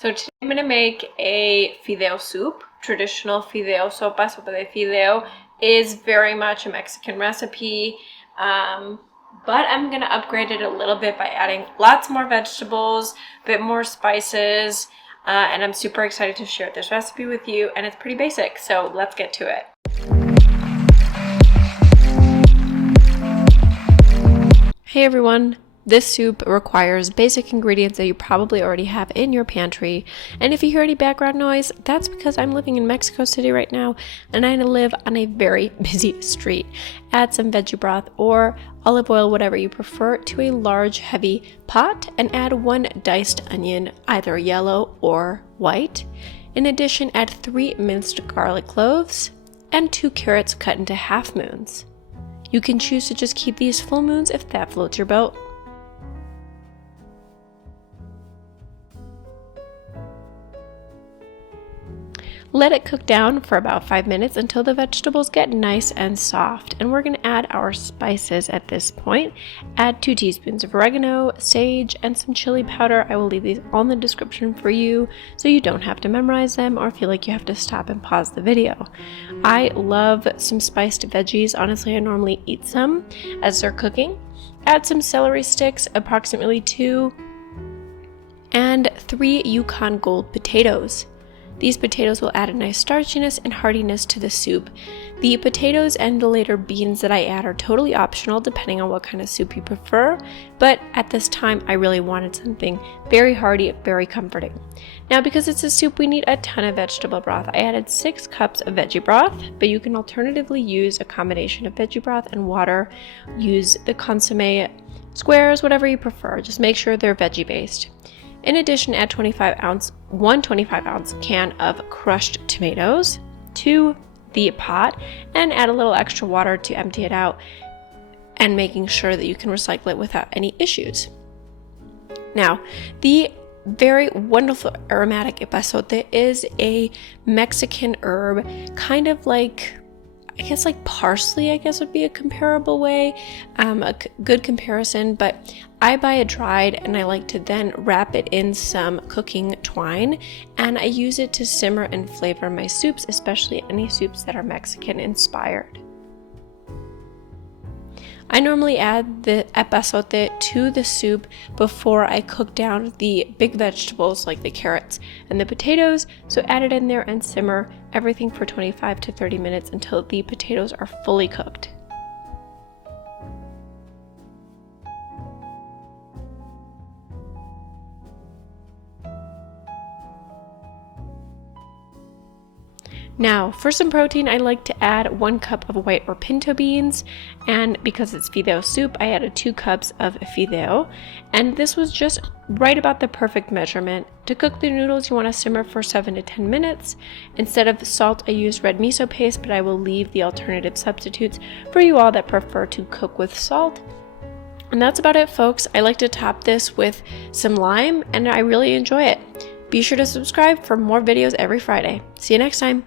So today I'm going to make a fideo soup. Traditional fideo sopa de fideo is very much a Mexican recipe, but I'm going to upgrade it a little bit by adding lots more vegetables, a bit more spices, and I'm super excited to share this recipe with you, and it's pretty basic, so let's get to it. Hey everyone! This soup requires basic ingredients that you probably already have in your pantry, and if you hear any background noise, that's because I'm living in Mexico City right now and I live on a very busy street. Add some veggie broth or olive oil, whatever you prefer, to a large heavy pot and add 1 diced onion, either yellow or white. In addition, add 3 minced garlic cloves and 2 carrots cut into half moons. You can choose to just keep these full moons if that floats your boat. Let it cook down for about 5 minutes until the vegetables get nice and soft, and we're going to add our spices at this point. Add 2 teaspoons of oregano, sage, and some chili powder. I will leave these all in the description for you so you don't have to memorize them or feel like you have to stop and pause the video. I love some spiced veggies. Honestly, I normally eat some as they're cooking. Add some celery sticks, approximately 2, and 3 Yukon Gold potatoes. These potatoes will add a nice starchiness and heartiness to the soup. The potatoes and the later beans that I add are totally optional depending on what kind of soup you prefer, but at this time I really wanted something very hearty, very comforting. Now, because it's a soup, we need a ton of vegetable broth. I added 6 cups of veggie broth, but you can alternatively use a combination of veggie broth and water. Use the consomme squares, whatever you prefer. Just make sure they're veggie based. In addition, add 1 25-ounce can of crushed tomatoes to the pot and add a little extra water to empty it out and making sure that you can recycle it without any issues. Now, the very wonderful aromatic epazote is a Mexican herb, kind of like, I guess like parsley, I guess would be a comparable way, a good comparison, but I buy it dried and I like to then wrap it in some cooking twine, and I use it to simmer and flavor my soups, especially any soups that are Mexican inspired. I normally add the epazote to the soup before I cook down the big vegetables like the carrots and the potatoes, so add it in there and simmer everything for 25 to 30 minutes until the potatoes are fully cooked. Now, for some protein, I like to add 1 cup of white or pinto beans, and because it's fideo soup, I added 2 cups of fideo, and this was just right about the perfect measurement. To cook the noodles, you want to simmer for 7 to 10 minutes. Instead of salt, I used red miso paste, but I will leave the alternative substitutes for you all that prefer to cook with salt. And that's about it, folks. I like to top this with some lime, and I really enjoy it. Be sure to subscribe for more videos every Friday. See you next time.